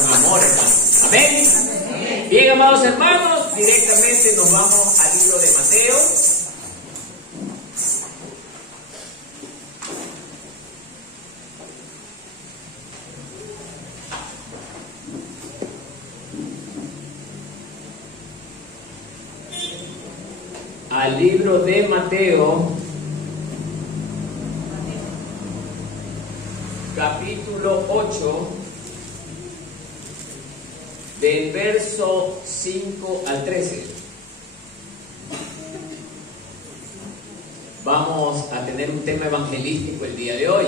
con amor, hermanos. Amén. Amén. Bien, amados hermanos, directamente nos vamos al libro de Mateo. Al libro de Mateo, capítulo 8, del verso 5 al 13. Vamos a tener un tema evangelístico el día de hoy.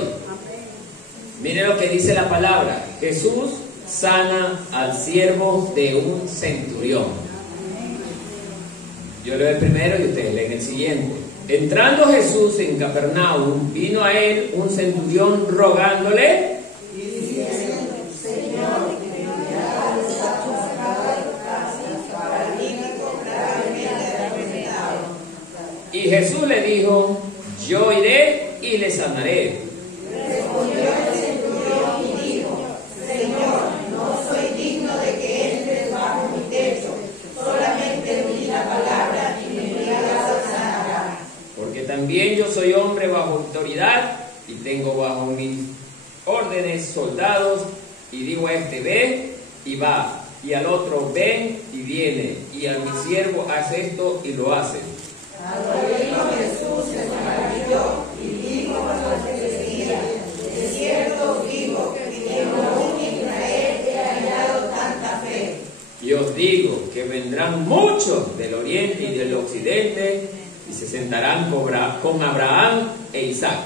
Miren lo que dice la palabra. Jesús sana al siervo de un centurión. Yo leo el primero y ustedes leen el siguiente. Entrando Jesús en Capernaum, vino a él un centurión rogándole y diciendo: Señor, que me enviara los sacos acá de casa, paralítico gravemente atormentado. Y Jesús le dijo: yo iré y le sanaré. Respondió el centurión y dijo: Señor, no soy digno de que entres bajo mi techo. Solamente di la palabra y mi criado sanará. Porque también yo soy hombre bajo autoridad y tengo bajo mis órdenes soldados, y digo a este: ven, y va, y al otro: ven, y viene, y a mi siervo: haz esto, y lo hace. Al oírlo Jesús se maravilló y dijo a los que seguían: de cierto digo que aún en Israel he hallado tanta fe. Y os digo que vendrán muchos del oriente y del occidente y se sentarán con Abraham e Isaac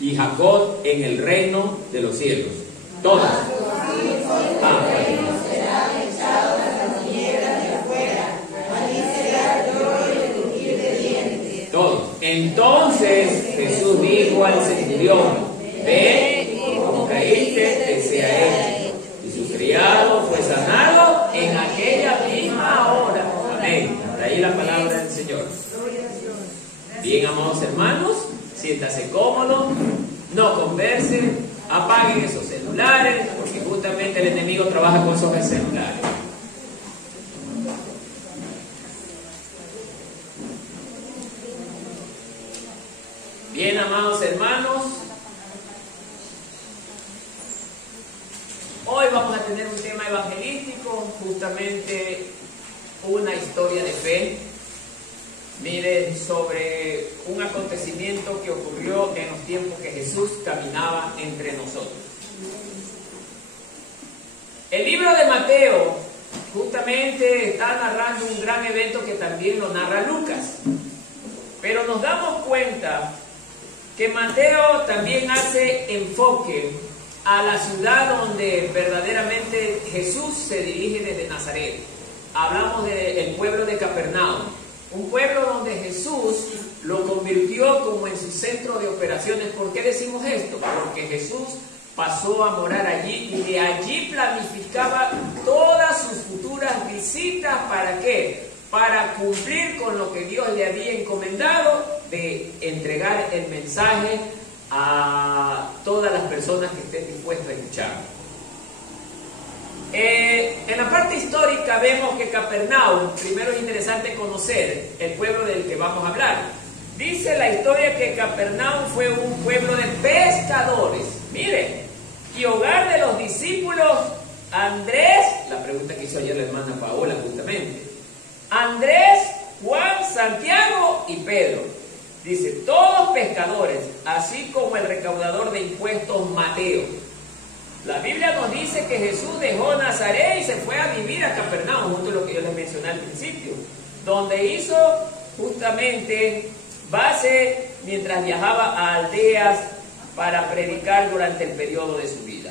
y Jacob en el reino de los cielos. Todos. Todos. Entonces Jesús dijo al centurión: ve y como creíste, te sea hecho. Y su criado fue sanado en aquella misma hora. Amén. Por ahí la palabra del Señor. Bien, amados hermanos, siéntase cómodo, no conversen, apaguen esos celulares, porque justamente el enemigo trabaja con esos celulares. Bien, amados hermanos, hoy vamos a tener un tema evangelístico, justamente una historia de fe. Miren, sobre un acontecimiento que ocurrió en los tiempos que Jesús caminaba entre nosotros. El libro de Mateo justamente está narrando un gran evento que también lo narra Lucas. Pero nos damos cuenta que Mateo también hace enfoque a la ciudad donde verdaderamente Jesús se dirige desde Nazaret. Hablamos del pueblo de Capernaum, un pueblo donde Jesús lo convirtió como en su centro de operaciones. ¿Por qué decimos esto? Porque Jesús pasó a morar allí y de allí planificaba todas sus futuras visitas. ¿Para qué? Para cumplir con lo que Dios le había encomendado de entregar el mensaje a todas las personas que estén dispuestas a escuchar. En la parte histórica vemos que Capernaum, primero es interesante conocer el pueblo del que vamos a hablar. Dice la historia que Capernaum fue un pueblo de pescadores, miren, y hogar de los discípulos Andrés, la pregunta que hizo ayer la hermana Paola justamente, Andrés, Juan, Santiago y Pedro. Dice, todos pescadores, así como el recaudador de impuestos Mateo. La Biblia nos dice que Jesús dejó Nazaret y se fue a vivir a Capernaum, justo lo que yo les mencioné al principio, donde hizo justamente base mientras viajaba a aldeas para predicar durante el periodo de su vida,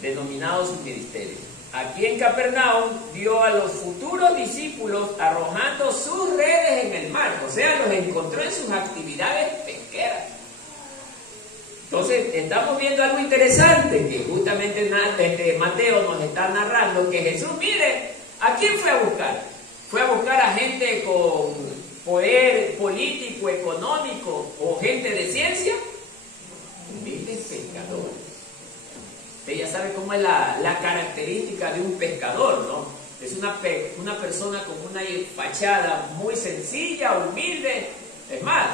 denominado su ministerio. Aquí en Capernaum vio a los futuros discípulos arrojando sus redes en el mar, o sea, los encontró en sus actividades pesqueras. Entonces, estamos viendo algo interesante, que justamente Mateo nos está narrando, que Jesús, mire, ¿a quién fue a buscar? Fue a buscar a gente con poder político, económico o gente de ciencia. Humildes pescadores. Ella sabe cómo es la característica de un pescador, ¿no? Es una persona con una fachada muy sencilla, humilde. Es más,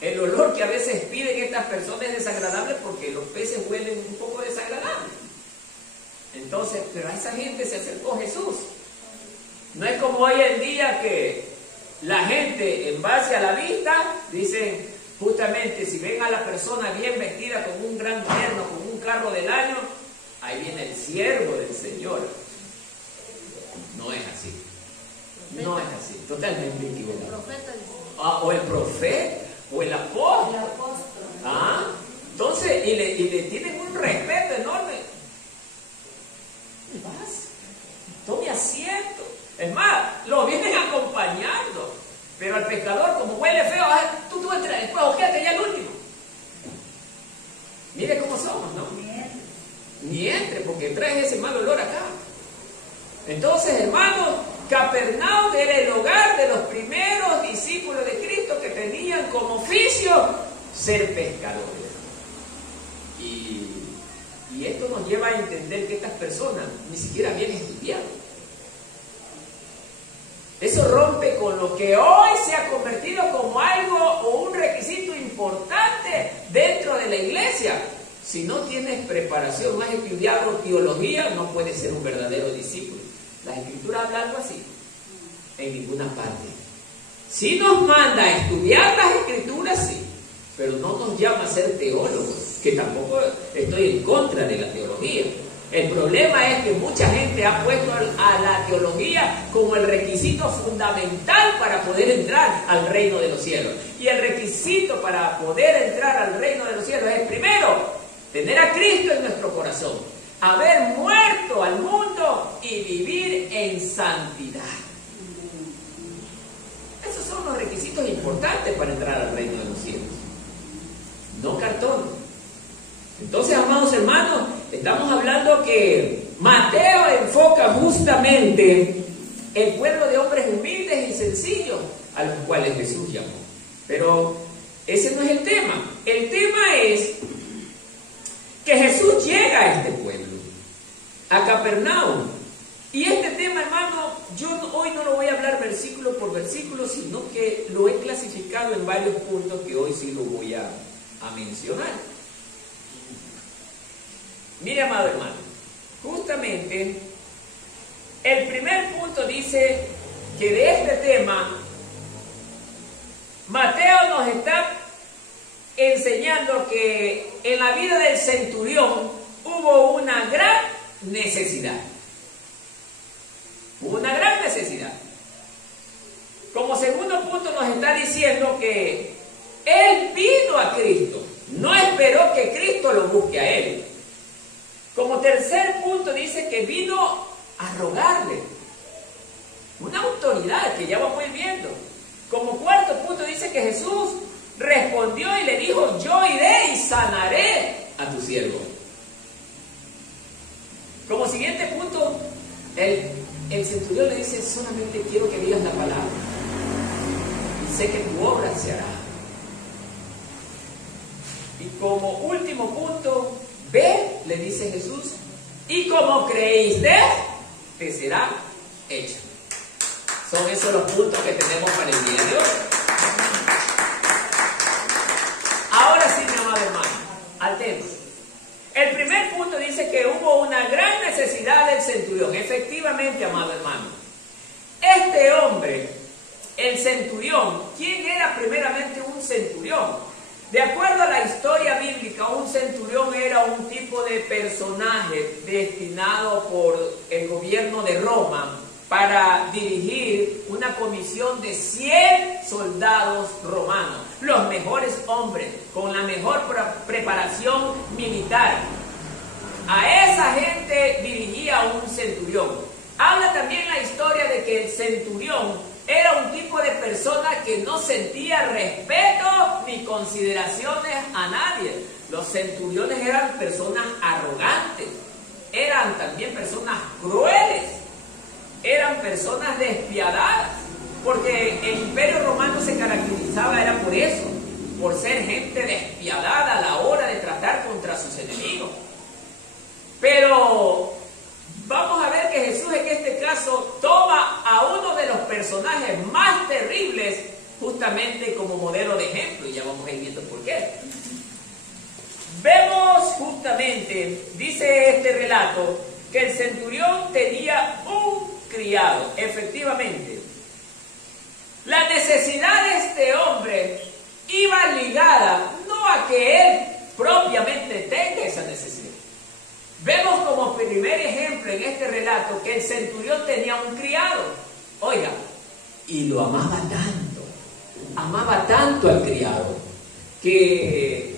el olor que a veces piden estas personas es desagradable porque los peces huelen un poco desagradable. Entonces, pero a esa gente se acercó Jesús. No es como hoy en día que la gente, en base a la vista, dicen justamente, si ven a la persona bien vestida con un gran terno, con un carro del año, ahí viene el siervo del Señor. No es así. No es así. Totalmente equivocado. O el profeta, o el apóstol. Entonces, y le tienen un respeto enorme. Vas, tome asiento. Es más, lo vienen acompañando. Pero al pescador, como huele feo, tú entras después, ojéate ya el último. Mire cómo somos, ¿no? Ni entre, porque traes ese mal olor acá. Entonces, hermanos, Capernaum era el hogar de los primeros discípulos de Cristo que tenían como oficio ser pescadores. Y esto nos lleva a entender que estas personas ni siquiera habían estudiado. Eso rompe con lo que hoy se ha convertido como algo o un requisito importante dentro de la iglesia. Si no tienes preparación, no has estudiado teología, no puedes ser un verdadero discípulo. Las Escrituras hablan algo así. En ninguna parte. Si nos manda a estudiar las Escrituras, sí, pero no nos llama a ser teólogos, que tampoco estoy en contra de la teología. El problema es que mucha gente ha puesto a la teología como el requisito fundamental para poder entrar al reino de los cielos. Y el requisito para poder entrar al reino de los cielos es, primero, tener a Cristo en nuestro corazón, haber muerto al mundo y vivir en santidad. Esos son los requisitos importantes para entrar al reino de los cielos. No cartón. Entonces, amados hermanos, estamos hablando que Mateo enfoca justamente el pueblo de hombres humildes y sencillos a los cuales Jesús llamó. Pero ese no es el tema. El tema es que Jesús llega a este pueblo, a Capernaum. Y este tema, hermano, yo hoy no lo voy a hablar versículo por versículo, sino que lo he clasificado en varios puntos que hoy sí lo voy a mencionar. Mire, amado hermano, justamente el primer punto dice que de este tema Mateo nos está enseñando que en la vida del centurión hubo una gran necesidad. Hubo una gran necesidad. Como segundo punto nos está diciendo que él vino a Cristo, no esperó que Cristo lo busque a él. Como tercer punto dice que vino a rogarle, una autoridad que ya vamos a ir viendo. Como cuarto punto dice que Jesús respondió y le dijo: yo iré y sanaré a tu siervo. Como siguiente punto, el centurión le dice: solamente quiero que digas la palabra y sé que tu obra se hará. Y como último punto, ve, le dice Jesús, y como creíste, te será hecho. Son esos los puntos que tenemos para el día de hoy. Ahora sí, mi amado hermano, al tema. El primer punto dice que hubo una gran necesidad del centurión. Efectivamente, amado hermano, este hombre, el centurión, ¿quién era primeramente un centurión? De acuerdo a la historia bíblica, un centurión era un tipo de personaje destinado por el gobierno de Roma para dirigir una comisión de 100 soldados romanos, los mejores hombres, con la mejor preparación militar. A esa gente dirigía un centurión. Habla también la historia de que el centurión era un tipo de persona que no sentía respeto ni consideraciones a nadie. Los centuriones eran personas arrogantes, eran también personas crueles, eran personas despiadadas, porque el imperio romano se caracterizaba, era por eso, por ser gente despiadada a la hora de tratar contra sus enemigos. Pero vamos a ver que Jesús en este caso toma a uno de los personajes más terribles justamente como modelo de ejemplo, y ya vamos a ir viendo por qué. Vemos justamente, dice este relato, que el centurión tenía un criado. Efectivamente, la necesidad de este hombre iba ligada no a que él propiamente tenga esa necesidad. Vemos como primer ejemplo en este relato que el centurión tenía un criado, oiga, y lo amaba tanto al criado, que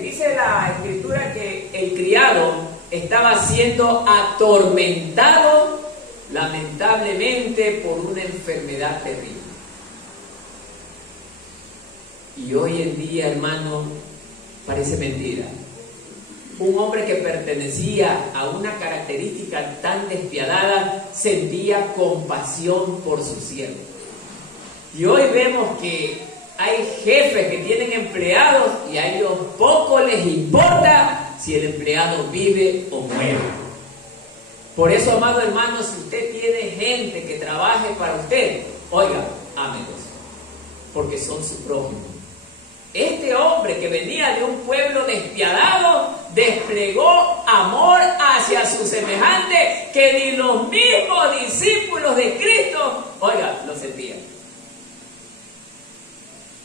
dice la escritura que el criado estaba siendo atormentado lamentablemente por una enfermedad terrible. Y hoy en día, hermano, parece mentira. Un hombre que pertenecía a una característica tan despiadada sentía compasión por su siervo. Y hoy vemos que hay jefes que tienen empleados y a ellos poco les importa si el empleado vive o muere. Por eso, amado hermano, si usted tiene gente que trabaje para usted, oiga, ámelos, porque son su prójimo. Este hombre que venía de un pueblo despiadado desplegó amor hacia su semejante que ni los mismos discípulos de Cristo, oiga, lo sentían.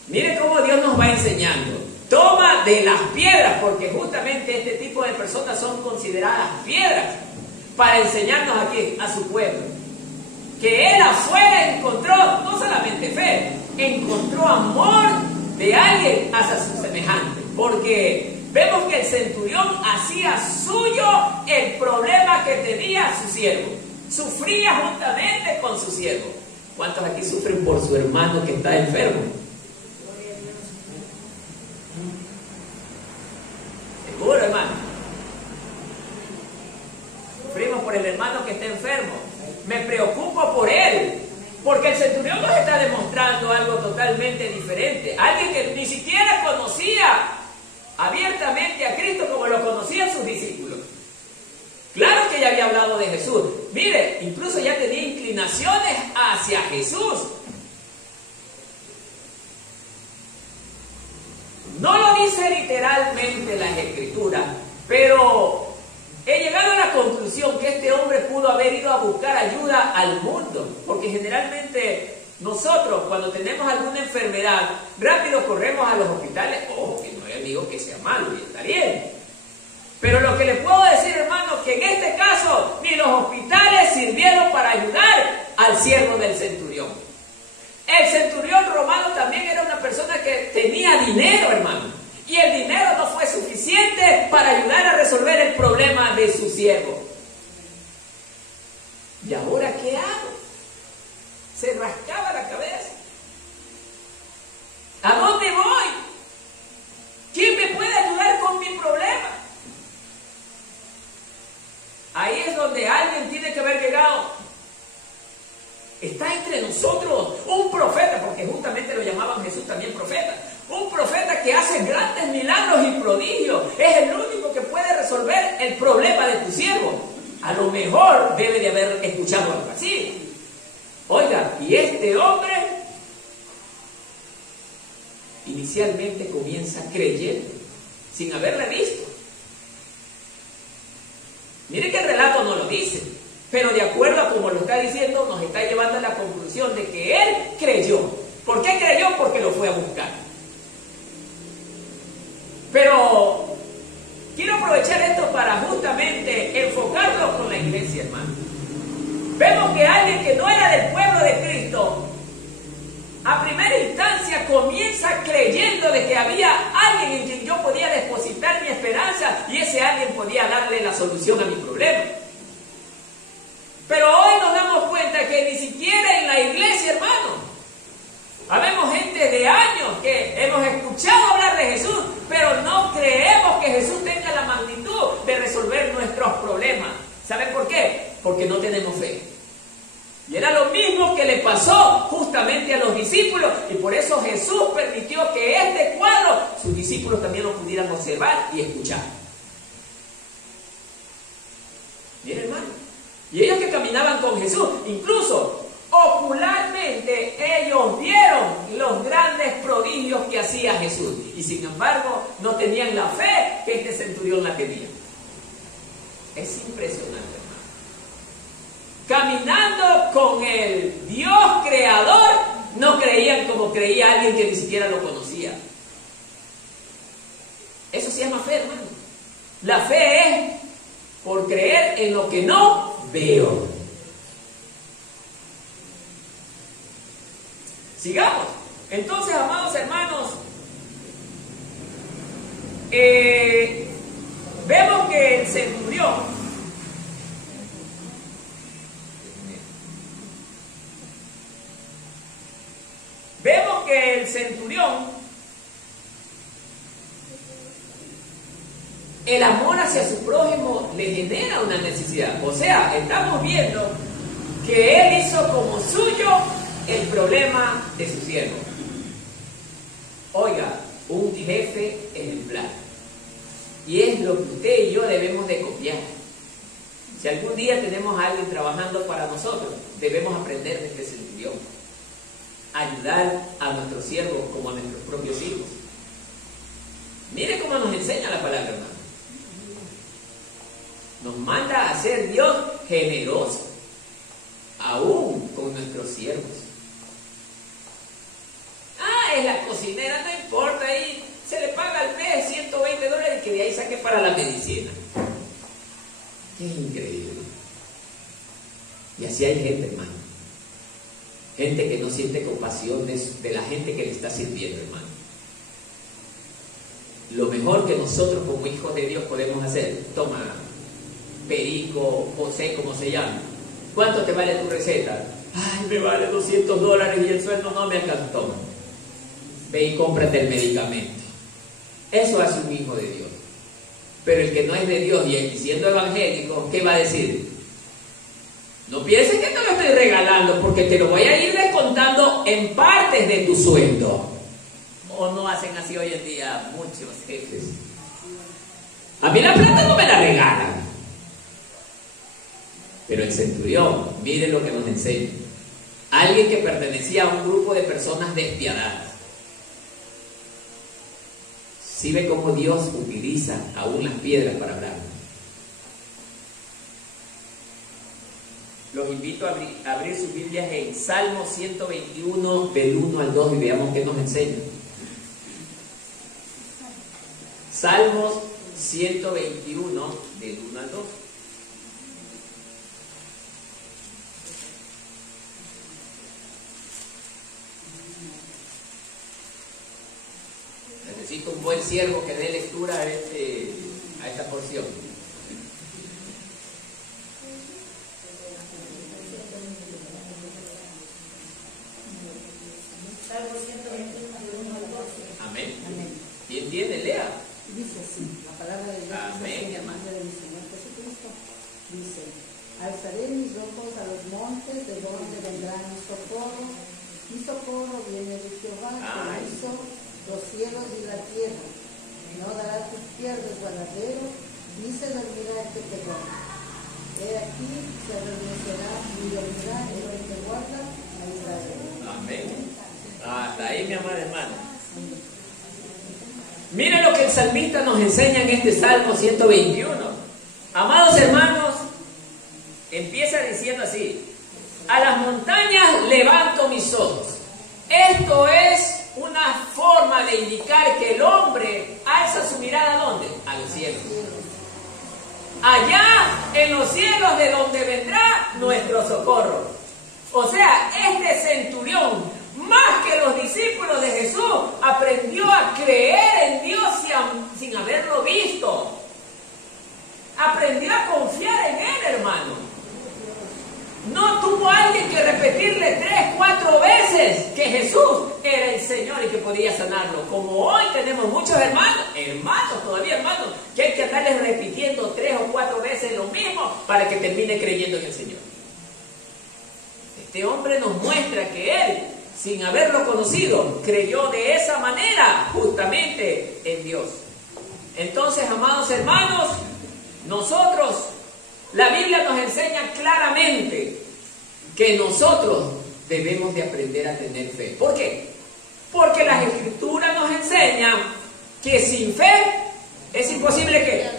Mire cómo Dios nos va enseñando. Toma de las piedras, porque justamente este tipo de personas son consideradas piedras, para enseñarnos aquí a su pueblo. Que él afuera encontró no solamente fe, encontró amor de alguien hacia su semejante, porque vemos que el centurión hacía suyo el problema que tenía su siervo, sufría juntamente con su siervo. ¿Cuántos aquí sufren por su hermano que está enfermo? Seguro, hermano. Sufrimos por el hermano que está enfermo. Me preocupo por él, porque el centurión nos está demostrando algo totalmente diferente. Alguien que ni siquiera conocía abiertamente a Cristo como lo conocían sus discípulos. Claro que ya había hablado de Jesús. Mire, incluso ya tenía inclinaciones hacia Jesús. No lo dice literalmente las Escrituras, pero he llegado a la conclusión que este hombre pudo haber ido a buscar ayuda al mundo, porque generalmente nosotros cuando tenemos alguna enfermedad, rápido corremos a los hospitales. Ojo, que no digo que sea malo y está bien. Pero lo que le puedo decir, hermano, que en este caso ni los hospitales sirvieron para ayudar al siervo del centurión. El centurión romano también era una persona que tenía dinero, hermano. Y el dinero no fue suficiente para ayudar a resolver el problema de su siervo. ¿Y ahora qué hago? Se rascaba la cabeza. ¿A dónde voy? ¿Quién me puede ayudar con mi problema? Ahí es donde alguien tiene que haber llegado. Está entre nosotros un profeta, porque justamente lo llamaban Jesús también profeta. Un profeta que hace grandes milagros y prodigios. Es el único que puede resolver el problema de tu siervo. A lo mejor debe de haber escuchado algo así. Oiga, y este hombre inicialmente comienza creyendo, sin haberle visto. Mire que el relato no lo dice, pero de acuerdo a como lo está diciendo, nos está llevando a la conclusión de que él creyó. ¿Por qué creyó? Porque lo fue a buscar. Pero quiero aprovechar esto para justamente enfocarlo con la iglesia, hermano. Vemos que alguien que no era del pueblo de Cristo, a primera instancia comienza creyendo de que había alguien en quien yo podía depositar mi esperanza y ese alguien podía darle la solución a mi problema. Pero hoy nos damos cuenta que ni siquiera en la iglesia, hermano, habemos gente de años que hemos escuchado hablar de Jesús, pero no creemos que Jesús tenga la magnitud de resolver nuestros problemas. ¿Saben por qué? Porque no tenemos fe. Y era lo mismo que le pasó justamente a los discípulos, y por eso Jesús permitió que este cuadro sus discípulos también lo pudieran observar y escuchar. Miren, hermano. Y ellos que caminaban con Jesús, incluso ocularmente ellos vieron los grandes prodigios que hacía Jesús. Y sin embargo, no tenían la fe que este centurión la tenía. Es impresionante, hermano. Caminando con el Dios creador, no creían como creía alguien que ni siquiera lo conocía. Eso se llama fe, hermano. La fe es por creer en lo que no veo. Sigamos. Entonces, amados hermanos, vemos que el centurión el amor hacia su prójimo le genera una necesidad. O sea, estamos viendo que él hizo como suyo el problema de su siervo. Oiga, un jefe ejemplar. Y es lo que usted y yo debemos de copiar. Si algún día tenemos a alguien trabajando para nosotros, debemos aprender de este centurión. Ayudar a nuestros siervos como a nuestros propios hijos. Mire cómo nos enseña la palabra, hermano. Nos manda a ser Dios generoso, aún con nuestros siervos. Es la cocinera, no importa, ahí se le paga al mes $120 y que de ahí saque para la medicina. Qué increíble. Y así hay gente, hermano. Gente que no siente compasión de la gente que le está sirviendo, hermano. Lo mejor que nosotros como hijos de Dios podemos hacer, toma, Perico, José, como se llama. ¿Cuánto te vale tu receta? Ay, me vale $200 y el sueldo no me alcanza. Toma. Ve y cómprate el medicamento. Eso hace un hijo de Dios. Pero el que no es de Dios y siendo evangélico, ¿qué va a decir? No pienses que te lo estoy regalando, porque te lo voy a ir descontando en partes de tu sueldo. ¿O no hacen así hoy en día muchos jefes? A mí la plata no me la regalan. Pero el centurión, mire lo que nos enseña. Alguien que pertenecía a un grupo de personas despiadadas. ¿Sí ve cómo Dios utiliza aún las piedras para hablarnos? Los invito a abrir sus Biblias en Salmo 121, del 1 al 2, y veamos qué nos enseña. Salmos 121, del 1 al 2. Necesito un buen siervo que dé lectura a esta porción. Salmo 121, 12. Amén. ¿Quién tiene? Lea. Dice así, la palabra de Dios. Amén, dice así, en el nombre de mi Señor Jesucristo. Dice: alzaré mis ojos a los montes, de donde vendrá mi socorro. Mi socorro viene de Jehová, que hizo los cielos y la tierra. No dará tus pies resbaladero, ni se dormirá el que te guarda. He aquí se adormecerá y dormirá el que guarda a Israel. Amén. Hasta ahí, mi amada hermana. Miren lo que el salmista nos enseña en este Salmo 121. Amados hermanos, empieza diciendo así: a las montañas levanto mis ojos. Esto es una forma de indicar que el hombre alza su mirada ¿a dónde? A los cielos. Allá en los cielos de donde vendrá nuestro socorro. O sea, este centurión, más que los discípulos de Jesús, aprendió a creer en Dios sin haberlo visto. Aprendió a confiar en Él, hermano. No tuvo alguien que repetirle 3, 4 veces que Jesús era el Señor y que podía sanarlo. Como hoy tenemos muchos hermanos todavía hermanos, que hay que andarles repitiendo 3 o 4 veces lo mismo para que termine creyendo en el Señor. Este hombre nos muestra que él, sin haberlo conocido, creyó de esa manera justamente en Dios. Entonces, amados hermanos, nosotros la Biblia nos enseña claramente que nosotros debemos de aprender a tener fe. ¿Por qué? Porque las Escrituras nos enseñan que sin fe es imposible que...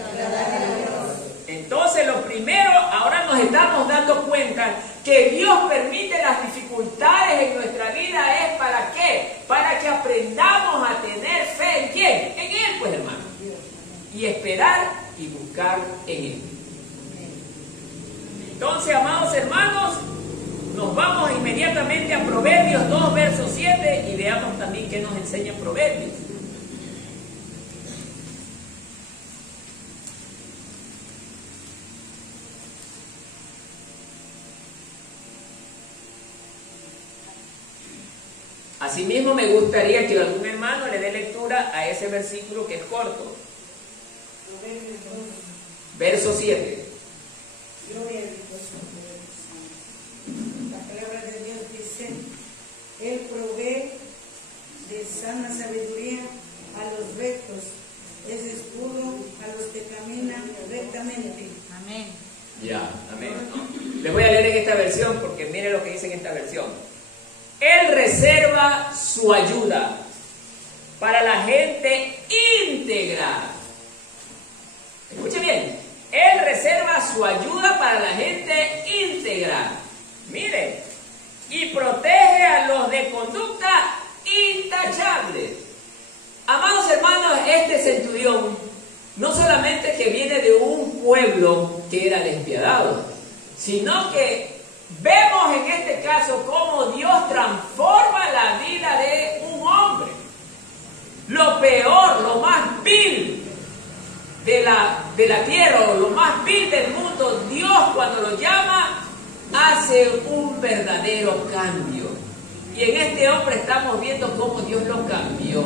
Entonces, lo primero, ahora nos estamos dando cuenta que Dios permite las dificultades en nuestra vida. ¿Es para qué? Para que aprendamos a tener fe. ¿En quién? En Él, pues, hermano. Y esperar y buscar en Él. Entonces, amados hermanos, nos vamos inmediatamente a Proverbios 2, verso 7 y veamos también qué nos enseña Proverbios. Asimismo, me gustaría que algún hermano le dé lectura a ese versículo que es corto. Verso 7. La palabra de Dios dice: Él provee de sana sabiduría a los rectos, es escudo a los que caminan rectamente. Amén. Ya, amén. Les voy a leer en esta versión porque mire lo que dice en esta versión. Él reserva su ayuda para la gente íntegra. Escuche bien. Él reserva su ayuda para la gente íntegra. Mire. Y protege a los de conducta intachable. Amados hermanos, este centurión no solamente que viene de un pueblo que era despiadado, sino que vemos en este caso cómo Dios transforma la vida de un hombre. Lo peor, lo más vil de la tierra, o lo más vil del mundo, Dios cuando lo llama, hace un verdadero cambio. Y en este hombre estamos viendo cómo Dios lo cambió.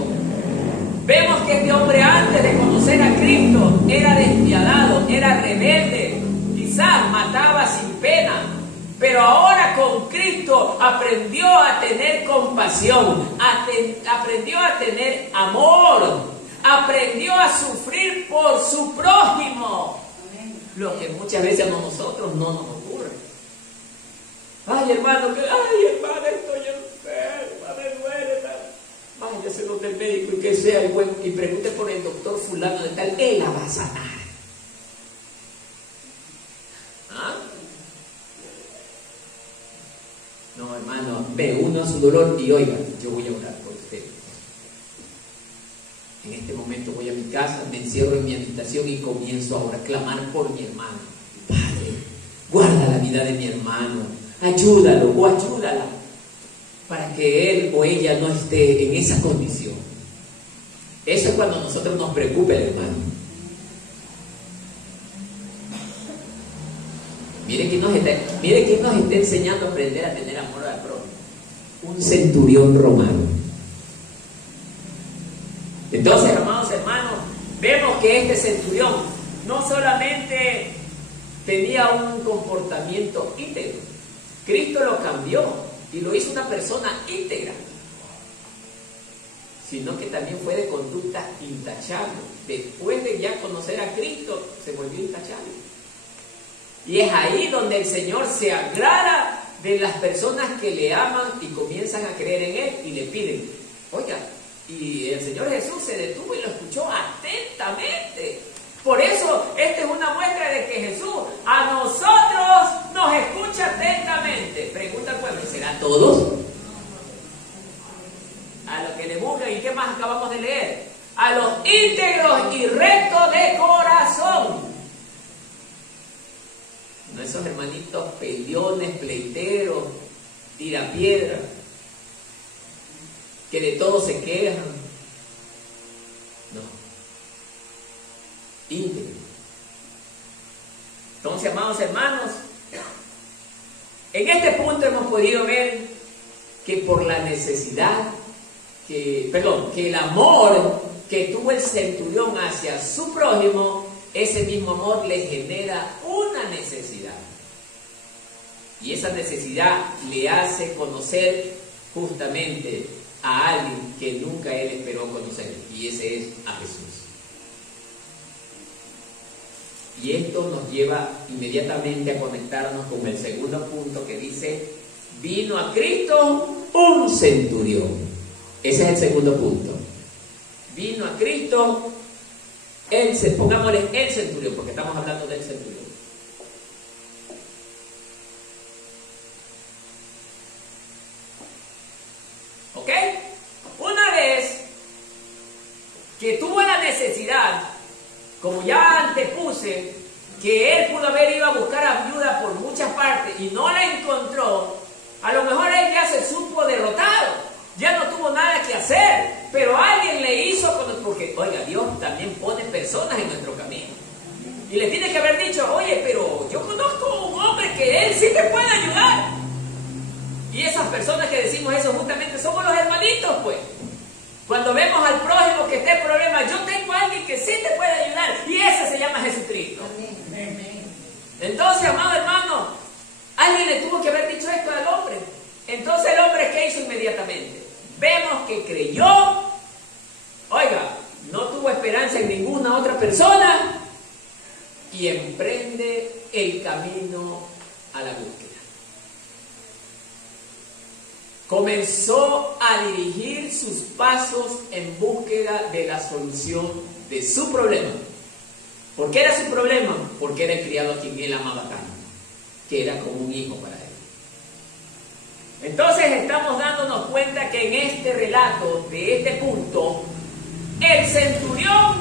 Vemos que este hombre, antes de conocer a Cristo, era despiadado, era rebelde, quizás mataba sin pena. Pero ahora con Cristo aprendió a tener compasión, aprendió a tener amor, aprendió a sufrir por su prójimo. Lo que muchas veces a nosotros no nos ocurre. Ay, hermano, hermana, estoy enferma, me duele. Váyase donde el médico y que sea el buen, y pregunte por el doctor fulano de tal, él la va a sanar. ¿Ah? No, hermano, ve uno a su dolor y oiga, yo voy a orar por usted. En este momento voy a mi casa, me encierro en mi habitación y comienzo ahora a clamar por mi hermano. Padre, guarda la vida de mi hermano, ayúdalo o ayúdala para que él o ella no esté en esa condición. Eso es cuando a nosotros nos preocupa, hermano. Mire quién nos está enseñando a aprender a tener amor al prójimo. Un centurión romano. Entonces, amados hermanos, vemos que este centurión no solamente tenía un comportamiento íntegro, Cristo lo cambió y lo hizo una persona íntegra, sino que también fue de conducta intachable. Después de ya conocer a Cristo, se volvió intachable. Y es ahí donde el Señor se agrada de las personas que le aman y comienzan a creer en Él y le piden. Oiga, y el Señor Jesús se detuvo y lo escuchó atentamente. Por eso, esta es una muestra de que Jesús a nosotros nos escucha atentamente. Pregunta al pueblo, ¿será a todos? A los que le buscan, ¿y qué más acabamos de leer? A los íntegros y rectos de corazón. No esos hermanitos peleones, pleiteros, tirapiedras, que de todo se quejan. No. Íntegro. Entonces, amados hermanos, en este punto hemos podido ver que por la necesidad, que el amor que tuvo el centurión hacia su prójimo, ese mismo amor le genera una necesidad. Y esa necesidad le hace conocer justamente a alguien que nunca él esperó conocer. Y ese es a Jesús. Y esto nos lleva inmediatamente a conectarnos con el segundo punto que dice, vino a Cristo un centurión. Ese es el segundo punto. Vino a Cristo, pongámosle el centurión, porque estamos hablando del centurión. ¿Ok? Una vez que tuvo la necesidad, como ya antes puse, que él pudo haber ido a buscar ayuda por muchas partes y no la encontró, a lo mejor él ya se supo derrotado, ya no tuvo nada que hacer, pero alguien le hizo, porque oiga, Dios también pone personas en nuestro camino. Y le tiene que haber dicho, oye, pero yo conozco un hombre que él sí te puede ayudar. Y esas personas que decimos eso justamente somos los hermanitos, pues. Cuando vemos al prójimo que esté en problemas, yo tengo a alguien que sí te puede ayudar, y ese se llama Jesucristo. Amén. Entonces, amado hermano, alguien le tuvo que haber dicho esto al hombre. Entonces el hombre, ¿qué hizo inmediatamente? Vemos que creyó, oiga, no tuvo esperanza en ninguna otra persona y emprende el camino a la búsqueda. Comenzó a dirigir sus pasos en búsqueda de la solución de su problema. ¿Por qué era su problema? Porque era el criado a quien él amaba tanto, que era como un hijo para él. Entonces estamos dándonos cuenta que en este relato, de este punto, el centurión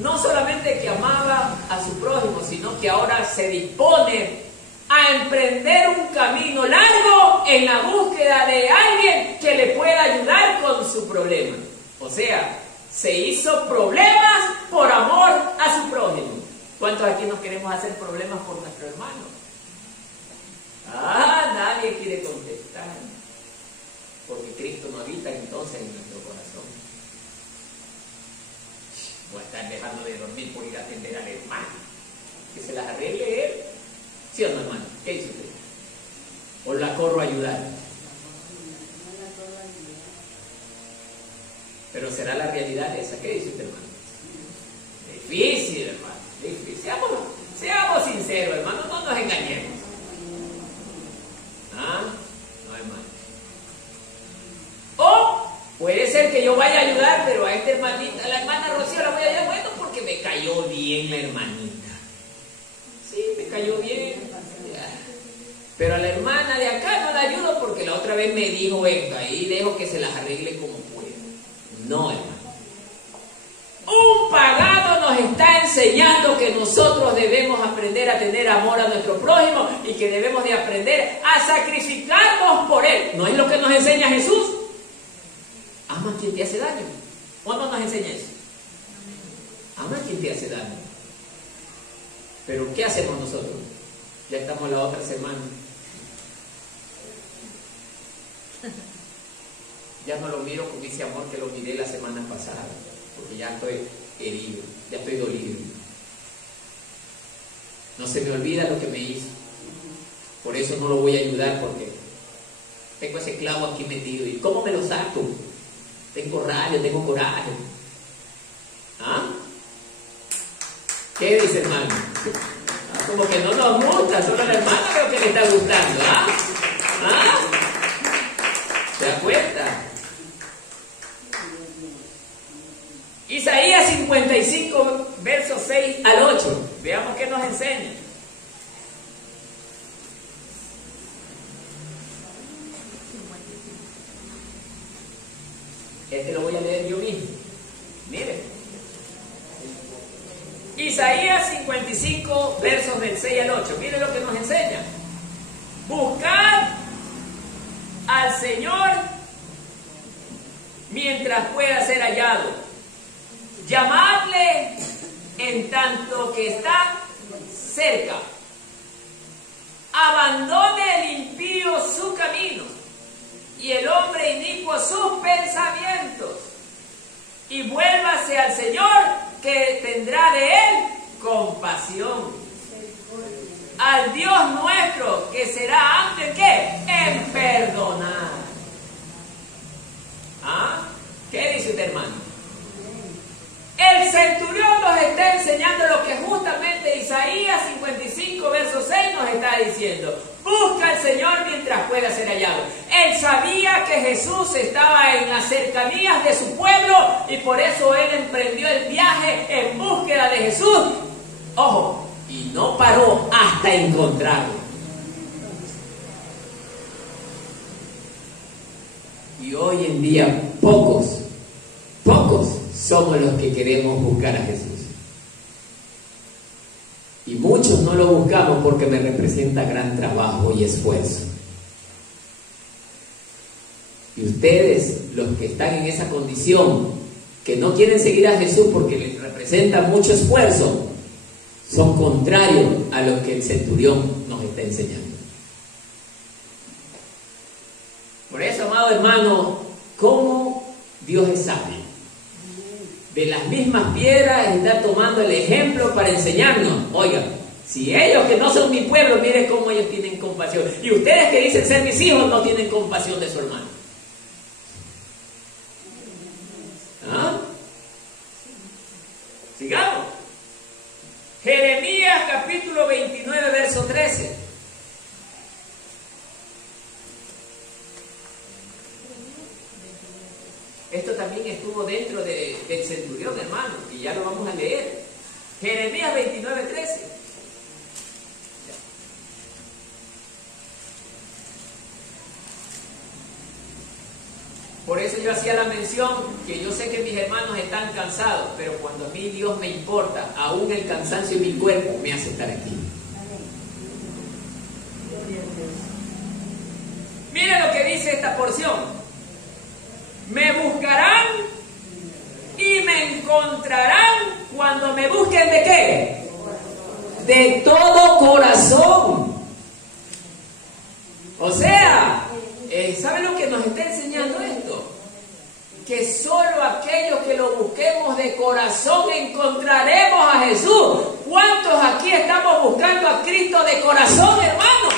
no solamente que amaba a su prójimo, sino que ahora se dispone a emprender un camino largo en la búsqueda de alguien que le pueda ayudar con su problema. O sea, se hizo problemas por amor a su prójimo. ¿Cuántos aquí nos queremos hacer problemas por nuestro hermano? Nadie quiere contestar. Porque Cristo no habita entonces en nuestro corazón. O estar dejando de dormir por ir a atender al hermano. Que se las arregle él. ¿Sí o no, hermano? ¿Qué dice usted? ¿O la corro a ayudar? Pero será la realidad esa. ¿Qué dice usted, hermano? Difícil, hermano. Difícil. Seamos sinceros, hermano. No nos engañemos. No, hermano. O puede ser que yo vaya a ayudar, pero a esta hermanita, a la hermana Rocío la voy a ayudar, bueno, porque me cayó bien la hermanita. Sí, me cayó bien. Pero a la hermana de acá no la ayudo porque la otra vez me dijo esto, ahí dejo que se las arregle como pueda. No, hermano. Un pagano nos está enseñando que nosotros debemos aprender a tener amor a nuestro prójimo y que debemos de aprender a sacrificarnos por él. ¿No es lo que nos enseña Jesús? Ama a quien te hace daño. ¿O no nos enseña eso? Ama a quien te hace daño. Pero ¿qué hacemos nosotros? Ya estamos la otra semana. Ya no lo miro con ese amor que lo miré la semana pasada. Porque ya estoy herido, ya estoy dolido. No se me olvida lo que me hizo. Por eso no lo voy a ayudar, porque tengo ese clavo aquí metido. ¿Y cómo me lo saco? Tengo rabia, tengo coraje. ¿Qué dice, hermano? Como que no nos gusta, solo al hermano creo que le está gustando. ¿Se da cuenta? Isaías 55, versos 6 al 8. Veamos qué nos enseña. Este lo voy a leer yo mismo. Miren. Isaías 55, versos del 6 al 8. Miren lo que nos enseña. Buscad al Señor mientras pueda ser hallado. Llamadle en tanto que está cerca. Abandone el impío su camino y el hombre inicuo sus pensamientos, y vuélvase al Señor, que tendrá de él compasión. Al Dios nuestro, que será amplio en ¿qué? En perdonar. ¿Qué dice usted, hermano? El centurión nos está enseñando lo que justamente Isaías diciendo: busca al Señor mientras pueda ser hallado. Él sabía que Jesús estaba en las cercanías de su pueblo y por eso él emprendió el viaje en búsqueda de Jesús. Ojo, y no paró hasta encontrarlo. Y hoy en día pocos somos los que queremos buscar a Jesús. Y muchos no lo buscamos porque me representa gran trabajo y esfuerzo. Y ustedes, los que están en esa condición, que no quieren seguir a Jesús porque les representa mucho esfuerzo, son contrarios a lo que el centurión nos está enseñando. Por eso, amado hermano, ¿cómo Dios es sabio? De las mismas piedras está tomando el ejemplo para enseñarnos. Oigan, si ellos que no son mi pueblo, miren cómo ellos tienen compasión. Y ustedes que dicen ser mis hijos no tienen compasión de su hermano. ¿Ah? Sigamos. Jeremías capítulo 29, verso 13. Esto también estuvo dentro del centurión, hermano, y ya lo vamos a leer. Jeremías 29, 13. Por eso yo hacía la mención que yo sé que mis hermanos están cansados, pero cuando a mí Dios me importa, aún el cansancio en mi cuerpo me hace estar aquí. Mira lo que dice esta porción. Me buscarán y me encontrarán cuando me busquen ¿de qué? De todo corazón. O sea, ¿saben lo que nos está enseñando esto? Que solo aquellos que lo busquemos de corazón encontraremos a Jesús. ¿Cuántos aquí estamos buscando a Cristo de corazón, hermano?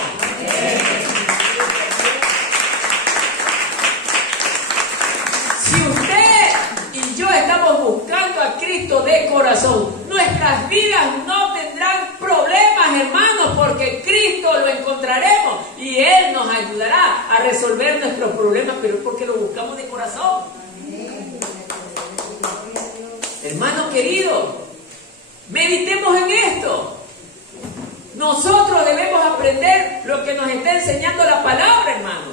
Si usted y yo estamos buscando a Cristo de corazón, nuestras vidas no tendrán problemas, hermanos, porque Cristo lo encontraremos y Él nos ayudará a resolver nuestros problemas, pero es porque lo buscamos de corazón. Hermano querido, meditemos en esto. Nosotros debemos aprender lo que nos está enseñando la palabra, hermano.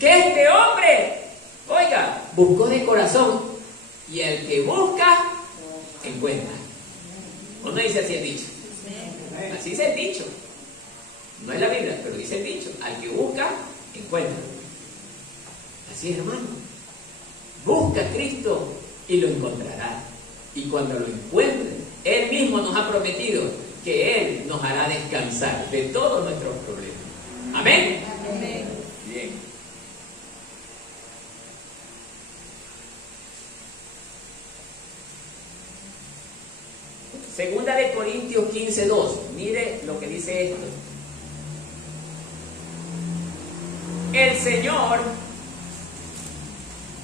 Que este hombre, oiga, buscó de corazón. Y el que busca, encuentra. ¿O no dice así el dicho? Así dice el dicho. No es la Biblia, pero dice el dicho. Al que busca, encuentra. Así es, hermano. Busca a Cristo y lo encontrará. Y cuando lo encuentre, Él mismo nos ha prometido que Él nos hará descansar de todos nuestros problemas. ¿Amén? Amén. Bien. Segunda de Corintios 15:2. Mire lo que dice esto. El Señor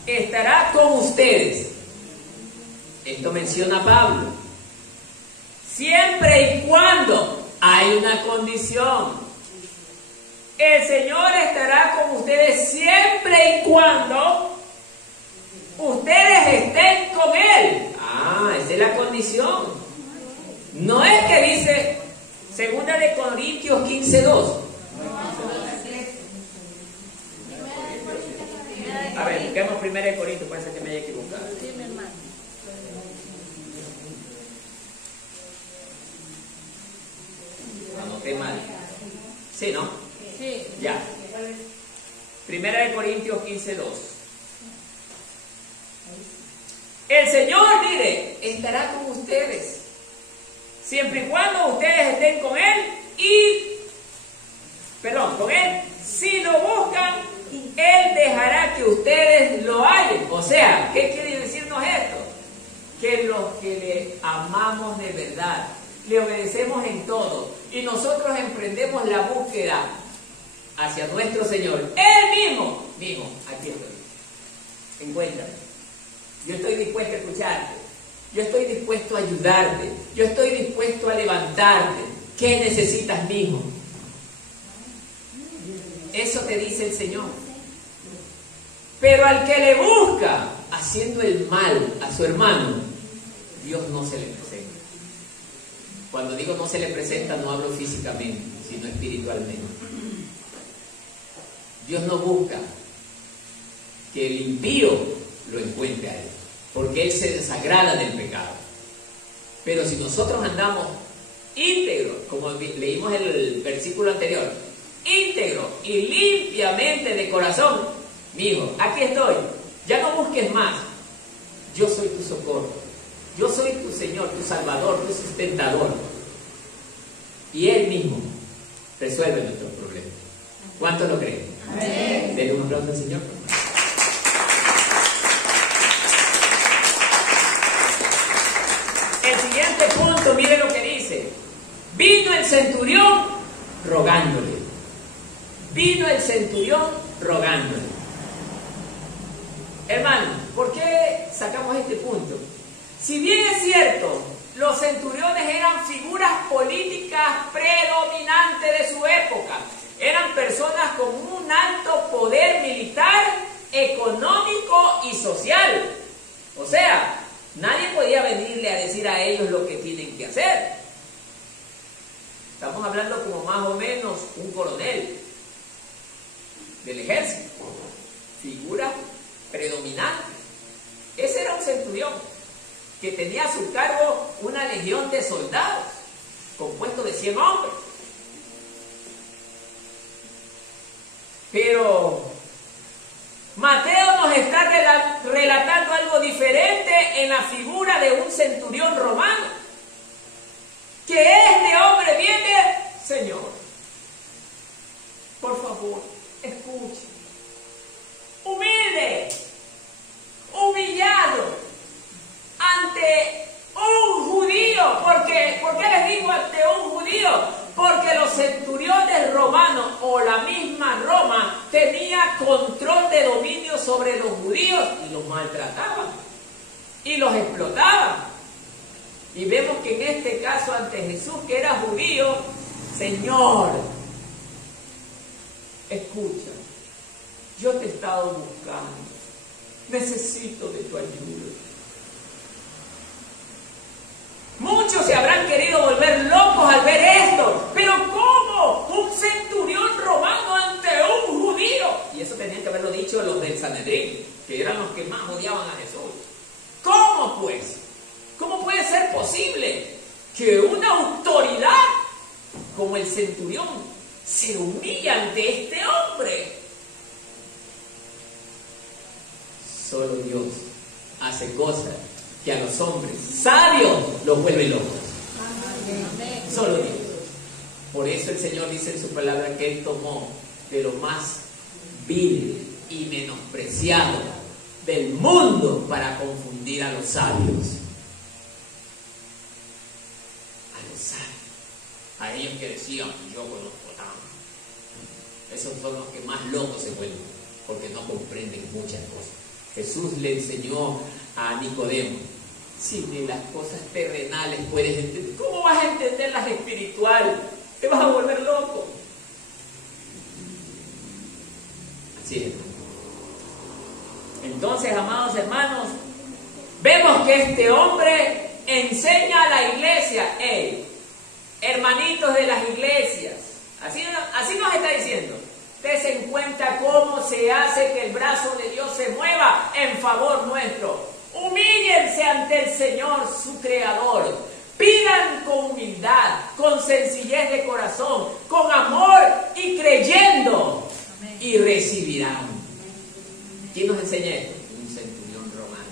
estará con ustedes. Esto menciona Pablo. Siempre y cuando hay una condición. El Señor estará con ustedes siempre y cuando ustedes estén con Él. Esa es la condición. No es que dice Segunda de Corintios 15:2. A ver, busquemos Primera de Corintios, puede ser que me haya equivocado. Sí, mi hermano. Anoté mal. ¿Sí, no? Sí. Ya. Primera de Corintios 15:2. El Señor, mire, estará con ustedes. Siempre y cuando ustedes estén con Él con Él, si lo buscan, Él dejará que ustedes lo hallen. O sea, ¿qué quiere decirnos esto? Que los que le amamos de verdad, le obedecemos en todo y nosotros emprendemos la búsqueda hacia nuestro Señor, Él mismo, aquí estoy, encuéntrame. Yo estoy dispuesto a escucharte, yo estoy dispuesto a ayudarte, yo estoy dispuesto a levantarte. ¿Qué necesitas, mijo? Eso te dice el Señor. Pero al que le busca haciendo el mal a su hermano, Dios no se le presenta. Cuando digo no se le presenta, no hablo físicamente, sino espiritualmente. Dios no busca que el impío lo encuentre a él, porque él se desagrada del pecado. Pero si nosotros andamos íntegros, como leímos el versículo anterior, íntegro y limpiamente de corazón, mi hijo, aquí estoy, ya no busques más, yo soy tu socorro, yo soy tu Señor, tu Salvador, tu sustentador, y Él mismo resuelve nuestros problemas. ¿Cuántos lo creen? Amén. Denle un aplauso al Señor. El siguiente punto, mire lo que dice. Vino el centurión rogándole. Vino el centurión rogándole. Hermano, ¿por qué sacamos este punto? Si bien es cierto, los centuriones eran figuras políticas predominantes de su época, eran personas con un alto poder militar, económico y social. O sea, nadie podía venirle a decir a ellos lo que tienen que hacer. Estamos hablando como más o menos un coronel del ejército, figura predominante. Ese era un centurión que tenía a su cargo una legión de soldados compuesto de 100 hombres. Pero Mateo nos está relatando algo diferente en la figura de un centurión romano. Que este hombre viene, Señor, por favor, escuche, humilde, humillado ante un judío. ¿Por qué les digo ante un judío? Porque los centuriones romanos o la misma Roma tenía control de dominio sobre los judíos y los maltrataban y los explotaban. Y vemos que en este caso ante Jesús, que era judío, Señor, escucha, yo te he estado buscando, necesito de tu ayuda. Muchos se habrán querido volver locos al ver esto, pero ¿cómo? Un centurión romano ante un judío. Y eso tenían que haberlo dicho los del Sanedrín, que eran los que más odiaban a Jesús. ¿Cómo pues? ¿Cómo puede ser posible que una autoridad como el centurión se humille ante este hombre? Solo Dios hace cosas que a los hombres sabios los vuelve locos. Solo Dios. Por eso el Señor dice en su palabra que Él tomó de lo más vil y menospreciado del mundo para confundir a los sabios. A los sabios. A ellos que decían, yo conozco tanto. Esos son los que más locos se vuelven, porque no comprenden muchas cosas. Jesús le enseñó a Nicodemo, si de las cosas terrenales puedes entender, ¿cómo vas a entender las espirituales? Te vas a volver loco. Así es. Entonces, amados hermanos, vemos que este hombre enseña a la iglesia, hermanitos de las iglesias, así nos está diciendo. Ustedes en cuenta cómo se hace que el brazo de Dios se mueva en favor nuestro. Humíllense ante el Señor, su Creador. Pidan con humildad, con sencillez de corazón, con amor y creyendo. Amén. Y recibirán. ¿Quién nos enseña esto? Un centurión romano.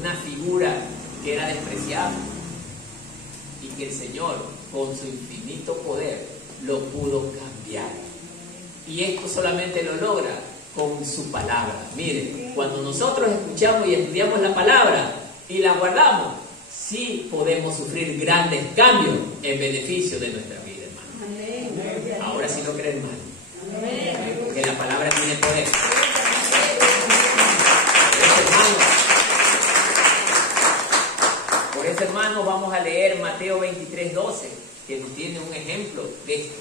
Una figura que era despreciable y que el Señor, con su infinito poder, lo pudo cambiar. Y esto solamente lo logra con su palabra. Miren, cuando nosotros escuchamos y estudiamos la palabra y la guardamos, sí podemos sufrir grandes cambios en beneficio de nuestra vida, hermano. Ahora sí lo creen, hermano. Porque la palabra tiene poder. Por eso, hermano, vamos a leer Mateo 23:12, que nos tiene un ejemplo de esto.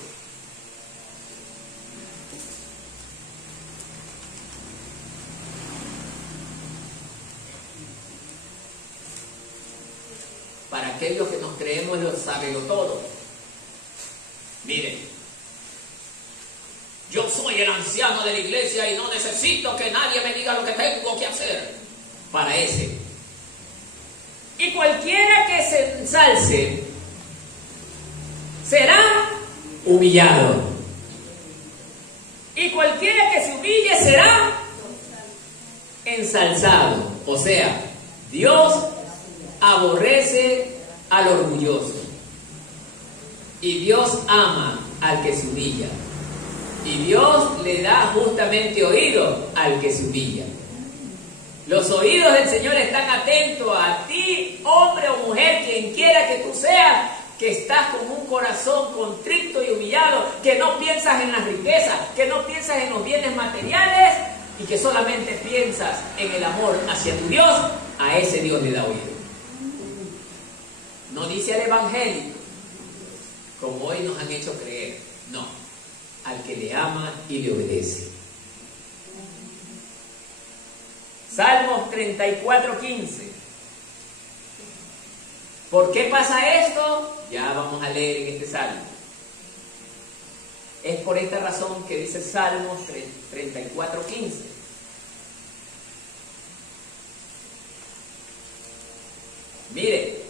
aquellos que nos creemos los todo. Miren, yo soy el anciano de la iglesia y no necesito que nadie me diga lo que tengo que hacer. Para ese. Y cualquiera que se ensalce será humillado. Y cualquiera que se humille será ensalzado. O sea, Dios aborrece al orgulloso. Y Dios ama al que se humilla. Y Dios le da justamente oído al que se humilla. Los oídos del Señor están atentos a ti, hombre o mujer, quien quiera que tú seas, que estás con un corazón contrito y humillado, que no piensas en las riquezas, que no piensas en los bienes materiales y que solamente piensas en el amor hacia tu Dios. A ese Dios le da oído. No dice al evangélico, como hoy nos han hecho creer. No, al que le ama y le obedece. Salmos 34:15. ¿Por qué pasa esto? Ya vamos a leer en este salmo. Es por esta razón que dice Salmos 34:15. Mire,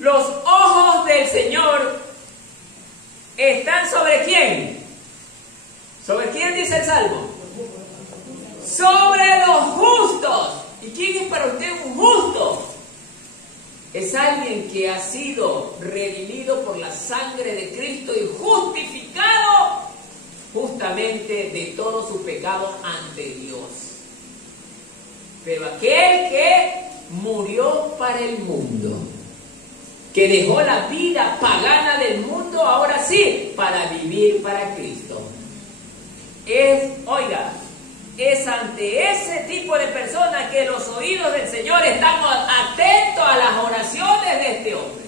los ojos del Señor están ¿sobre quién? ¿Sobre quién dice el Salmo? Sobre los justos. ¿Y quién es para usted un justo? Es alguien que ha sido redimido por la sangre de Cristo y justificado justamente de todos sus pecados ante Dios. Pero aquel que murió para el mundo, que dejó la vida pagana del mundo, ahora sí, para vivir para Cristo. Es ante ese tipo de personas que los oídos del Señor están atentos a las oraciones de este hombre.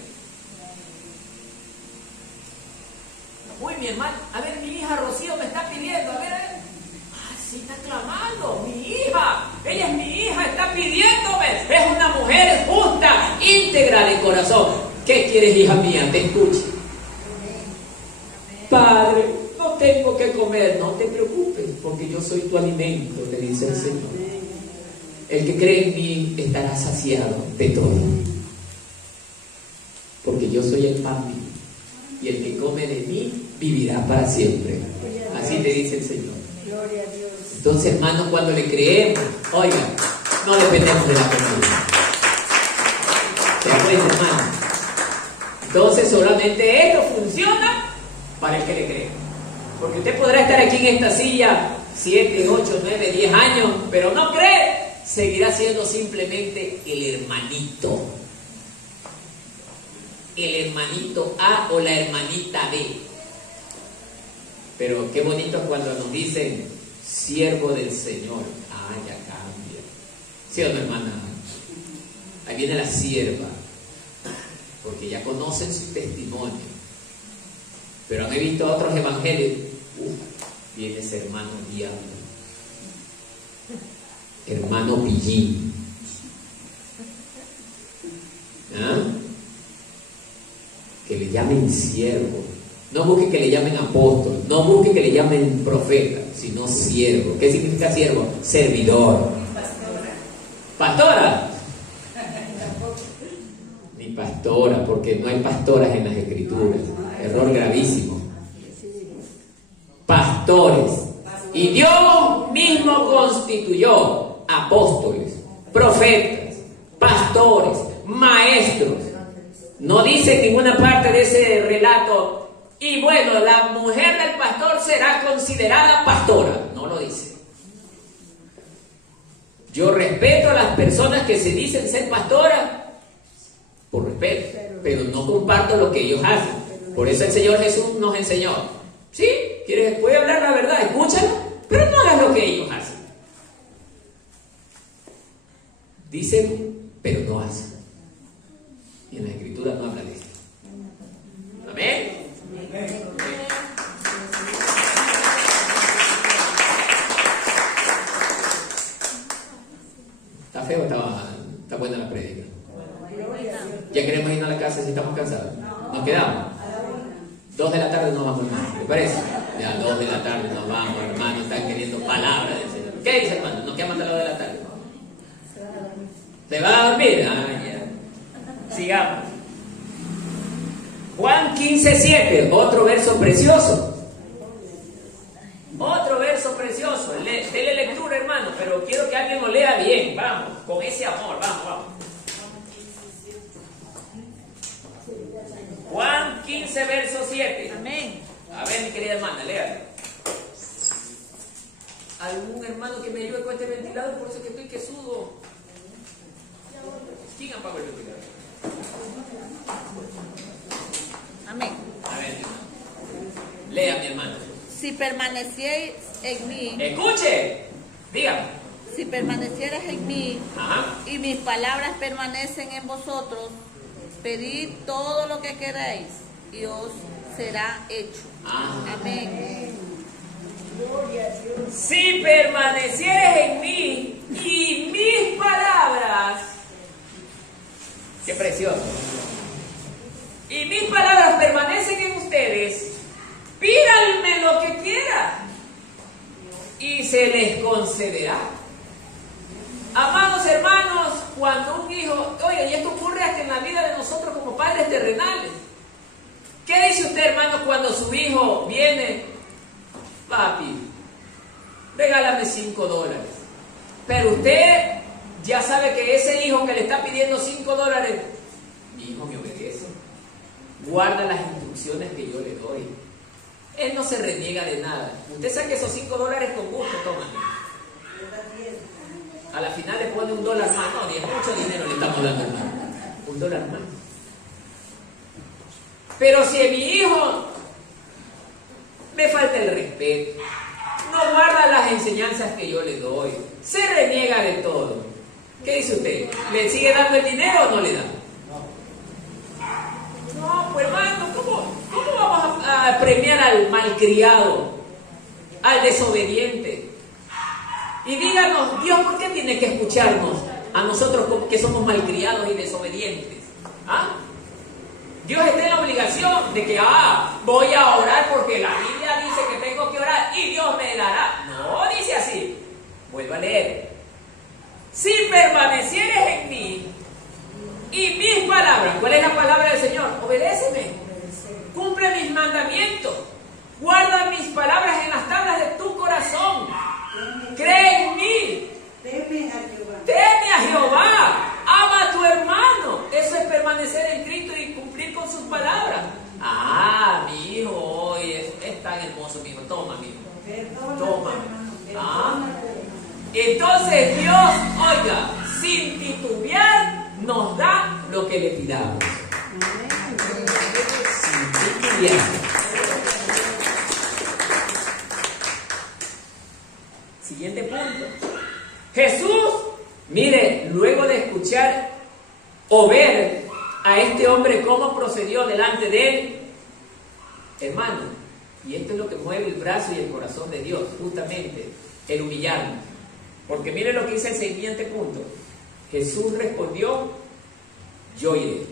Uy, mi hermano, a ver, mi hija Rocío me está pidiendo, a ver. Sí, está clamando, mi hija, ella es mi hija, está pidiéndome. Es una mujer justa, íntegra de corazón. ¿Qué quieres, hija mía? Te escucho. Padre, no tengo que comer. No te preocupes, porque yo soy tu alimento, te dice el Señor. El que cree en mí estará saciado de todo, porque yo soy el pan vivo, y el que come de mí vivirá para siempre. Así te dice el Señor. Entonces, hermanos, cuando le creemos, oigan, no dependemos de la comida. ¿Se da cuenta, hermano? Entonces, solamente esto funciona para el que le cree. Porque usted podrá estar aquí en esta silla 7, 8, 9, 10 años, pero no cree, seguirá siendo simplemente el hermanito. El hermanito A o la hermanita B. Pero qué bonito cuando nos dicen siervo del Señor. Ah, ya cambia. ¿Sí o no, hermana? Ahí viene la sierva, porque ya conocen su testimonio. Pero han visto otros evangelios. Viene ese hermano diablo, hermano pillín. ¿Ah? Que le llamen siervo. No busque que le llamen apóstol, no busque que le llamen profeta, sino siervo. ¿Qué significa siervo? Servidor. ¿Pastora? Ni pastora, porque no hay pastoras en las escrituras. Error gravísimo. Pastores. Y Dios mismo constituyó apóstoles, profetas, pastores, maestros. No dice en ninguna parte de ese relato, y bueno, la mujer del pastor será considerada pastora. No lo dice. Yo respeto a las personas que se dicen ser pastoras, por respeto, pero no comparto lo que ellos hacen. Por eso el Señor Jesús nos enseñó. ¿Sí? ¿Puede hablar la verdad? Escúchalo, pero no hagas lo que ellos hacen. Dicen, pero no hacen. Y en la Escritura no habla de esto. Amén. ¿Está feo o está buena la prédica? ¿Ya queremos ir a la casa? si estamos cansados? ¿Nos quedamos? 2 de la tarde nos vamos, hermano. ¿Le parece? Ya, 2 de la tarde nos vamos, hermano. Están queriendo palabras del Señor. ¿Qué dice, hermano? Nos quedamos hasta las 2 de la tarde. ¿Se va a dormir? Ah, ya. Sigamos. Juan 15:7, otro verso precioso. Otro verso precioso. Dele lectura, hermano, pero quiero que alguien lo lea bien. Vamos, con ese amor, vamos. Juan 15, verso 7. Amén. A ver, mi querida hermana, léale. ¿Algún hermano que me ayude con este ventilador? Por eso que estoy que sudo. ¿Quién apagó el ventilador? Amén. A ver, lea, mi hermano. Si permanecierais en mí, Escuche, dígame. si permanecieras en mí Ajá. y mis palabras permanecen en vosotros, pedid todo lo que queráis y os será hecho. Amén. Si permanecieres en mí y mis palabras, qué precioso, y mis palabras permanecen en ustedes, pídanme lo que quieran y se les concederá. Amados hermanos, cuando un hijo, oye, y esto ocurre hasta en la vida de nosotros como padres terrenales. ¿Qué dice usted, hermano, cuando su hijo viene? Papi, regálame $5. Pero usted ya sabe que ese hijo que le está pidiendo $5, mi hijo me obedece, guarda las instrucciones que yo le doy. Él no se reniega de nada. Usted sabe que esos $5 con gusto toman. A la final le pone $1 más. No, ni es mucho dinero le estamos dando, hermano. $1 más. Pero si mi hijo me falta el respeto, no guarda las enseñanzas que yo le doy, se reniega de todo, ¿qué dice usted? ¿Le sigue dando el dinero o no le da? No, pues hermano, ¿cómo vamos a premiar al malcriado, al desobediente? Y díganos, Dios, ¿por qué tiene que escucharnos a nosotros que somos malcriados y desobedientes? ¿Ah? Dios está en la obligación de que, voy a orar porque la Biblia dice que tengo que orar y Dios me dará. No, dice así. Vuelvo a leer. Si permanecieres en mí y mis palabras, ¿cuál es la palabra del Señor? Obedéceme. Cumple mis mandamientos. Guarda mis palabras en las tablas de tu corazón. Cree en mí. Teme a Jehová. Ama a tu hermano. Eso es permanecer en Cristo y cumplir con sus palabras. Mi hijo hoy es tan hermoso, mi hijo. Toma, mi hijo. Toma. Entonces Dios, oiga, sin titubear, nos da lo que le pidamos. Sin titubear. Siguiente punto. Jesús, mire, luego de escuchar o ver a este hombre cómo procedió delante de él, hermano, y esto es lo que mueve el brazo y el corazón de Dios, justamente, el humillarnos. Porque mire lo que dice el siguiente punto. Jesús respondió, yo iré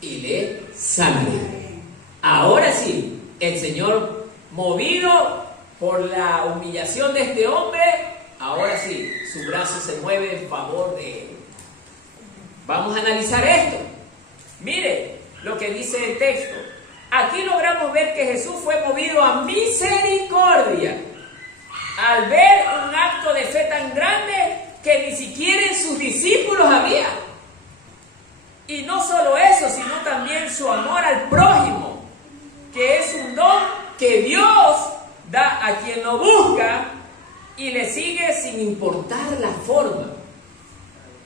y le sanaré. Ahora sí, el Señor, movido por la humillación de este hombre, ahora sí, su brazo se mueve en favor de él. Vamos a analizar esto. Mire lo que dice el texto. Aquí logramos ver que Jesús fue movido a misericordia al ver un acto de fe tan grande que ni siquiera en sus discípulos había. Y no solo eso, sino también su amor al prójimo, que es un don que Dios da a quien lo busca y le sigue sin importar la forma.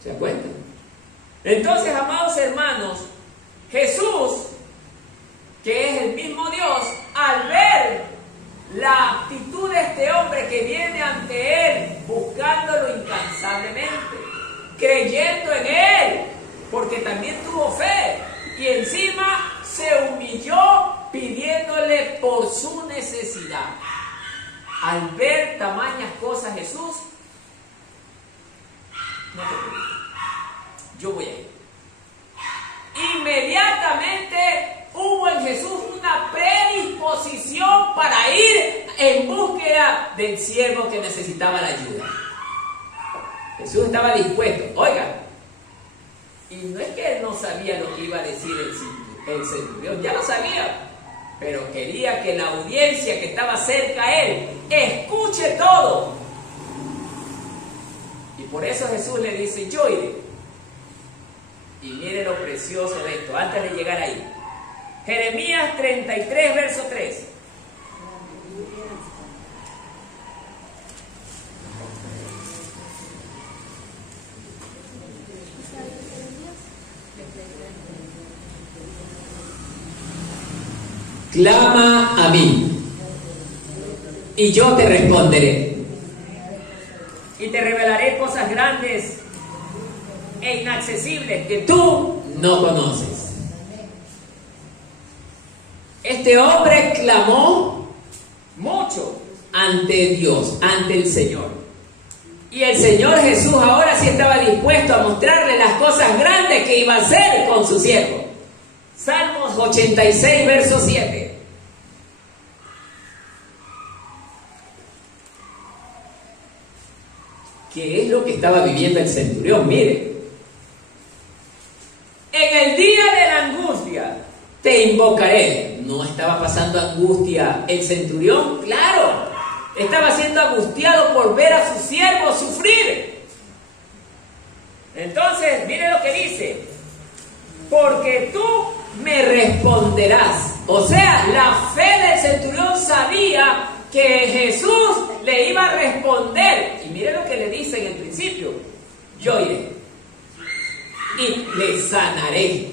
¿Se dan cuenta? Entonces, amados hermanos, Jesús, que es el mismo Dios, al ver la actitud de este hombre que viene ante él, buscándolo incansablemente, creyendo en él, porque también tuvo fe, y encima se humilló pidiéndole por su necesidad. Al ver tamañas cosas, Jesús, no te preocupes, yo voy a ir. inmediatamente hubo en Jesús una predisposición para ir en búsqueda del siervo que necesitaba la ayuda. Jesús estaba dispuesto. Oiga, y no es que él no sabía lo que iba a decir el centurión, ya lo sabía, pero quería que la audiencia que estaba cerca a él escuche todo. Y por eso Jesús le dice, yo iré. Y mire lo precioso de esto, antes de llegar ahí. Jeremías 33, verso 3. Clama a mí, y yo te responderé, y te revelaré cosas grandes e inaccesibles que tú no conoces. Este hombre clamó mucho ante Dios, ante el Señor. Y el Señor Jesús ahora sí estaba dispuesto a mostrarle las cosas grandes que iba a hacer con su siervo. Salmos 86, verso 7. ¿Qué es lo que estaba viviendo el centurión? Mire. En el día de la angustia te invocaré. ¿No estaba pasando angustia el centurión? Claro. Estaba siendo angustiado por ver a su siervo sufrir. Entonces, mire lo que dice. Porque tú me responderás. O sea, la fe del centurión sabía que Jesús le iba a responder. Y mire lo que le dice en el principio. Yo iré y le sanaré.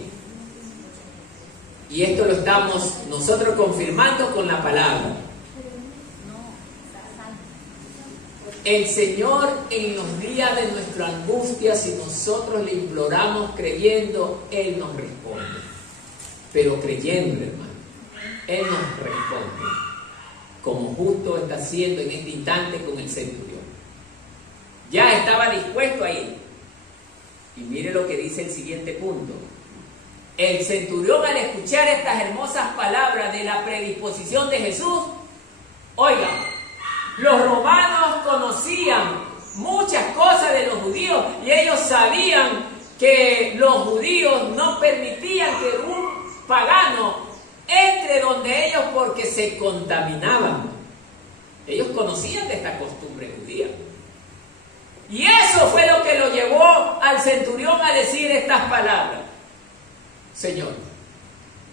Y esto lo estamos nosotros confirmando con la palabra. El Señor en los días de nuestra angustia, si nosotros le imploramos creyendo, Él nos responde. Pero creyendo, hermano, Él nos responde. Como justo está haciendo en este instante con el centurión. Ya estaba dispuesto a ir. Y mire lo que dice el siguiente punto. El centurión, al escuchar estas hermosas palabras de la predisposición de Jesús, oiga, los romanos conocían muchas cosas de los judíos y ellos sabían que los judíos no permitían que un pagano entre donde ellos porque se contaminaban. Ellos conocían de esta costumbre judía. Y eso fue lo que lo llevó al centurión a decir estas palabras. Señor,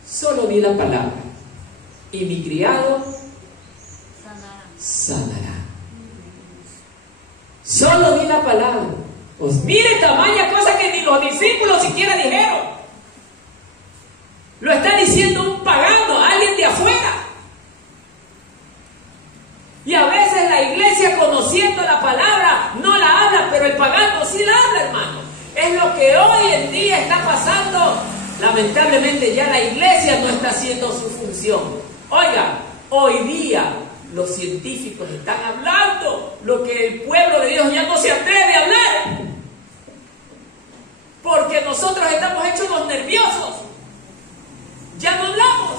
solo di la palabra y mi criado sanará. Solo di la palabra. Pues mire tamaña cosa que ni los discípulos siquiera dijeron. Lo está diciendo un pagano, alguien de afuera. Y a veces la iglesia, conociendo la palabra, no la habla, pero el pagano sí la habla, hermano. Es lo que hoy en día está pasando. Lamentablemente ya la iglesia no está haciendo su función. Oiga, hoy día los científicos están hablando lo que el pueblo de Dios ya no se atreve a hablar. Porque nosotros estamos hechos los nerviosos. Ya no hablamos.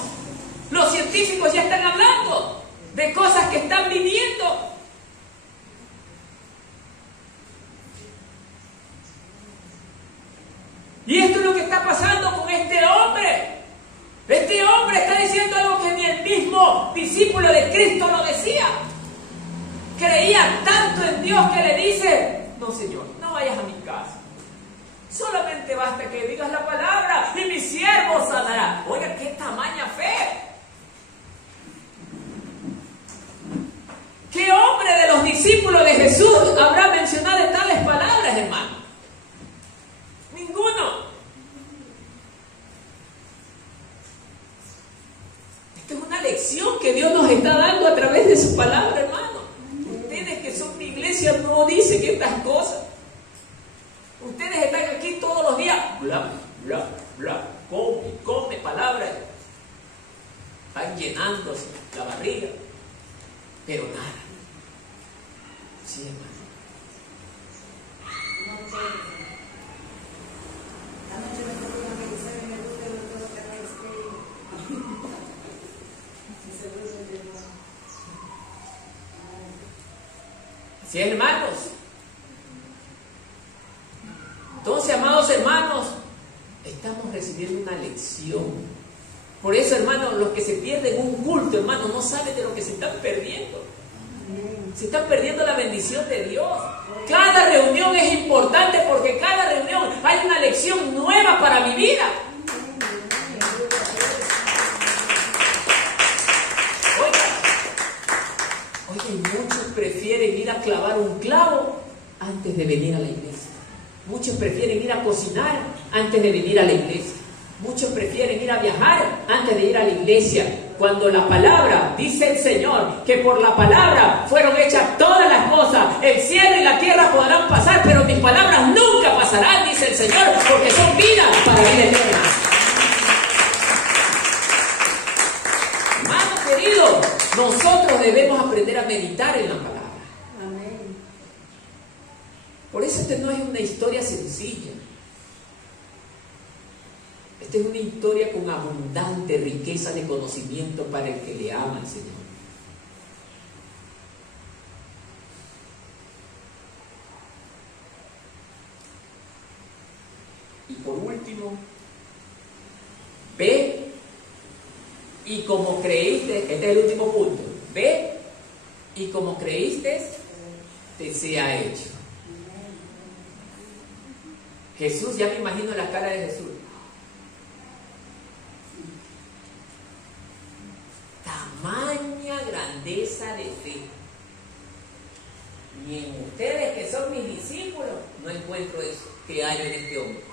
Los científicos ya están hablando de cosas que están viniendo. Y esto es lo que está pasando con este hombre. Este hombre está diciendo algo que ni el mismo discípulo de Cristo lo decía. Creía tanto en Dios que le dice: no, Señor, no vayas a mi casa. Solamente basta que digas la palabra y mi siervo sanará. Oiga, qué tamaña fe. ¿Qué hombre de los discípulos de Jesús habrá mencionado tales palabras, hermano? Ninguno. Esta es una lección que Dios nos está dando a través de su palabra, hermano. Ustedes que son mi iglesia no dicen estas cosas. Ustedes están aquí todos los días, bla, bla, bla, come palabras. Están llenándose la barriga, pero nada. Sí, hermano. Anoche me tocó revisar en el grupo de los Así es, hermanos. Entonces, amados hermanos, estamos recibiendo una lección. Por eso, hermanos, los que se pierden un culto, hermanos, no saben de lo que se están perdiendo. Se están perdiendo la bendición de Dios. Cada reunión es importante porque cada reunión hay una lección nueva para mi vida. Oye, muchos prefieren ir a clavar un clavo antes de venir a la iglesia. Muchos prefieren ir a cocinar antes de venir a la iglesia. Muchos prefieren ir a viajar antes de ir a la iglesia. Cuando la palabra, dice el Señor, que por la palabra fueron hechas todas las cosas. El cielo y la tierra podrán pasar, pero mis palabras nunca pasarán, dice el Señor, porque son vida para vida eterna. Hermano querido, nosotros debemos aprender a meditar en la palabra. Amén. Por eso esta no es una historia sencilla. Esta es una historia con abundante riqueza de conocimiento para el que le ama al Señor. Y por último, ve y como creíste, este es el último punto, ve y como creíste, te sea hecho. Jesús, ya me imagino la cara de Jesús. Tamaña grandeza de fe. Y en ustedes que son mis discípulos, no encuentro eso que hay en este hombre.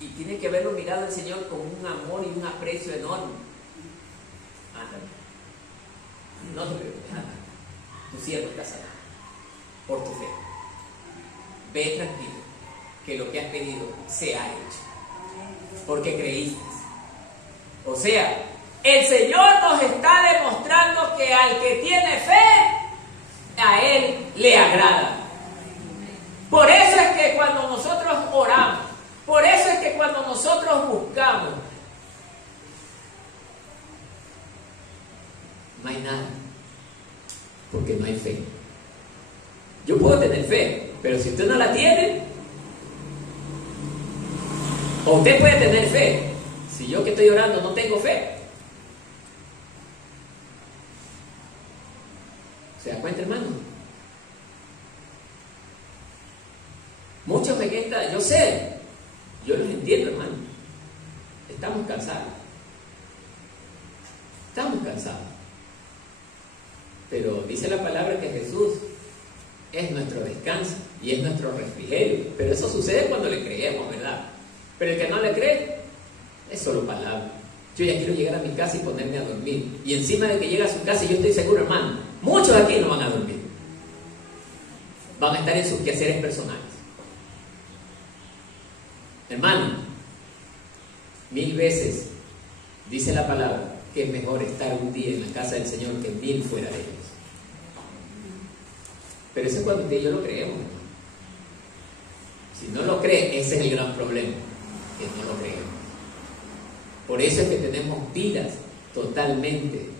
Y tiene que haberlo mirado el Señor con un amor y un aprecio enorme. Ándale. No te preocupes, ándale. Tu siervo está sanado por tu fe. Ve tranquilo, que lo que has pedido se ha hecho, porque creíste. O sea, el Señor nos está demostrando que al que tiene fe, a Él le agrada. Por eso es que cuando nosotros oramos, por eso es que cuando nosotros buscamos, no hay nada, porque no hay fe. Yo puedo tener fe, pero si usted no la tiene, o usted puede tener fe, si yo que estoy orando no tengo fe. ¿Se da cuenta, hermano? Muchos en esta, yo sé, yo los entiendo, hermano. Estamos cansados. Estamos cansados. Pero dice la palabra que Jesús es nuestro descanso y es nuestro refrigerio. Pero eso sucede cuando le creemos, ¿verdad? Pero el que no le cree, es solo palabra. Yo ya quiero llegar a mi casa y ponerme a dormir. Y encima de que llega a su casa, yo estoy seguro, hermano, muchos de aquí no van a dormir. Van a estar en sus quehaceres personales. Hermano, 1000 veces dice la palabra que es mejor estar un día en la casa del Señor que 1000 fuera de ellos. Pero eso es cuando usted y yo lo creemos, hermano. Si no lo cree, ese es el gran problema, que no lo creemos. Por eso es que tenemos vidas totalmente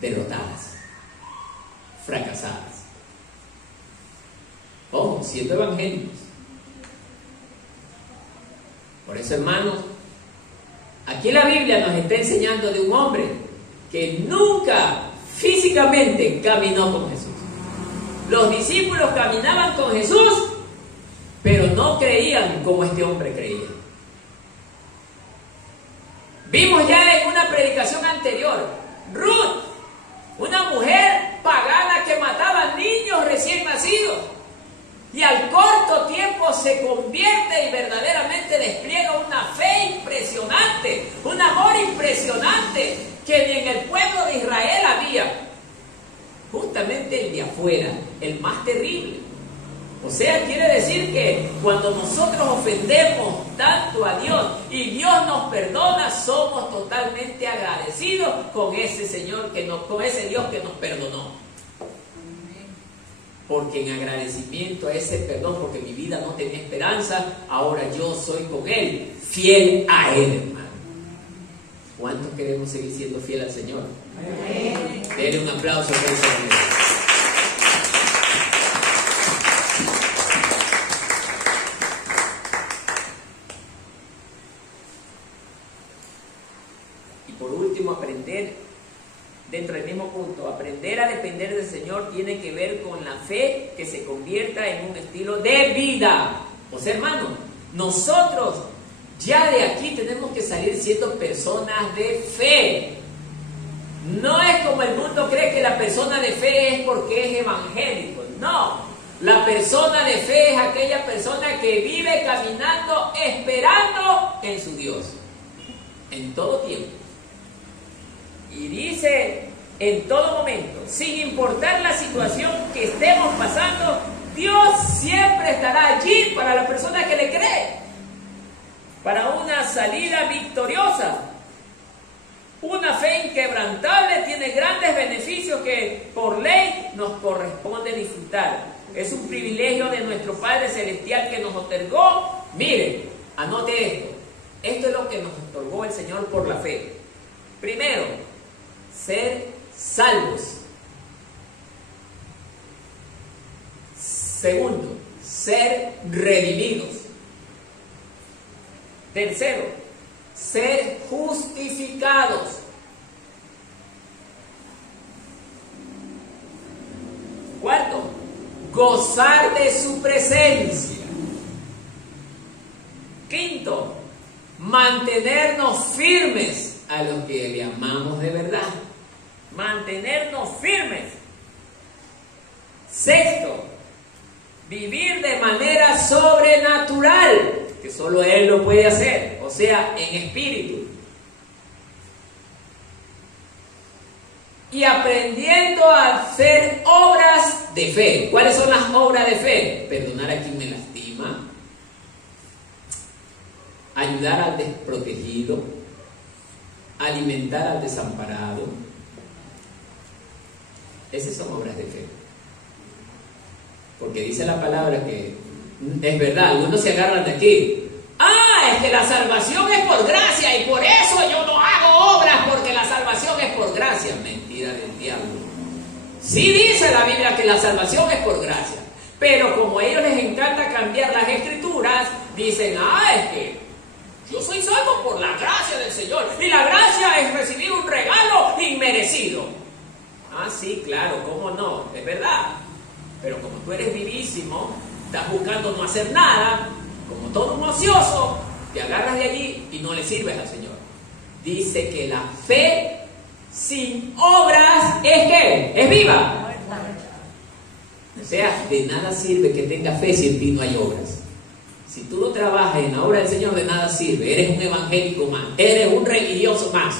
derrotadas, fracasadas. Ojo, siendo evangélicos. Por eso, hermanos, aquí la Biblia nos está enseñando de un hombre que nunca físicamente caminó con Jesús. Los discípulos caminaban con Jesús, pero no creían como este hombre creía. Vimos ya en una predicación anterior, Ruth, una mujer pagana que mataba niños recién nacidos, y al corto tiempo se convierte y verdaderamente despliega una fe impresionante, un amor impresionante que ni en el pueblo de Israel había. Justamente el de afuera, el más terrible. O sea, quiere decir que cuando nosotros ofendemos tanto a Dios y Dios nos perdona, somos totalmente agradecidos con ese Señor con ese Dios que nos perdonó. Porque en agradecimiento a ese perdón, porque mi vida no tenía esperanza, ahora yo soy con Él, fiel a Él, hermano. ¿Cuántos queremos seguir siendo fieles al Señor? Amén. Denle un aplauso por el Señor. Y por último, aprender, dentro del mismo punto, aprender a depender del Señor tiene que ver con la fe que se convierta en un estilo de vida. O sea, hermano, nosotros ya de aquí tenemos que salir siendo personas de fe. No es como el mundo cree que la persona de fe es porque es evangélico. No, la persona de fe es aquella persona que vive caminando, esperando en su Dios, en todo tiempo. Y dice, en todo momento, sin importar la situación que estemos pasando, Dios siempre estará allí para la persona que le cree, para una salida victoriosa. Una fe inquebrantable tiene grandes beneficios que por ley nos corresponde disfrutar. Es un privilegio de nuestro Padre Celestial que nos otorgó. Mire, anote esto. Esto es lo que nos otorgó el Señor por la fe. Primero, ser salvos. Segundo, ser redimidos. Tercero, ser justificados. Cuarto, gozar de su presencia. Quinto, mantenernos firmes a los que le amamos de verdad. Mantenernos firmes. Sexto, vivir de manera sobrenatural, que solo Él lo puede hacer, o sea, en espíritu. Y aprendiendo a hacer obras de fe. ¿Cuáles son las obras de fe? Perdonar a quien me lastima, ayudar al desprotegido, alimentar al desamparado. Esas son obras de fe. Porque dice la palabra que es verdad, algunos se agarran de aquí. Ah, es que la salvación es por gracia y por eso yo no hago obras porque la salvación es por gracia. Mentira del diablo. Sí dice la Biblia que la salvación es por gracia, pero como a ellos les encanta cambiar las escrituras, dicen, es que yo soy salvo por la gracia del Señor y la gracia es recibir un regalo inmerecido. Ah, sí, claro, cómo no, es verdad. Pero como tú eres vivísimo, estás buscando no hacer nada, como todo un ocioso, te agarras de allí y no le sirves al Señor. Dice que la fe sin obras es ¿qué? Es viva. O sea, de nada sirve que tengas fe si en ti no hay obras. Si tú no trabajas en la obra del Señor, de nada sirve. Eres un evangélico más, eres un religioso más.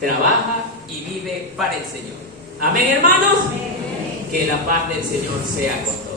Trabaja y vive para el Señor. Amén, hermanos. Amén. Que la paz del Señor sea con todos.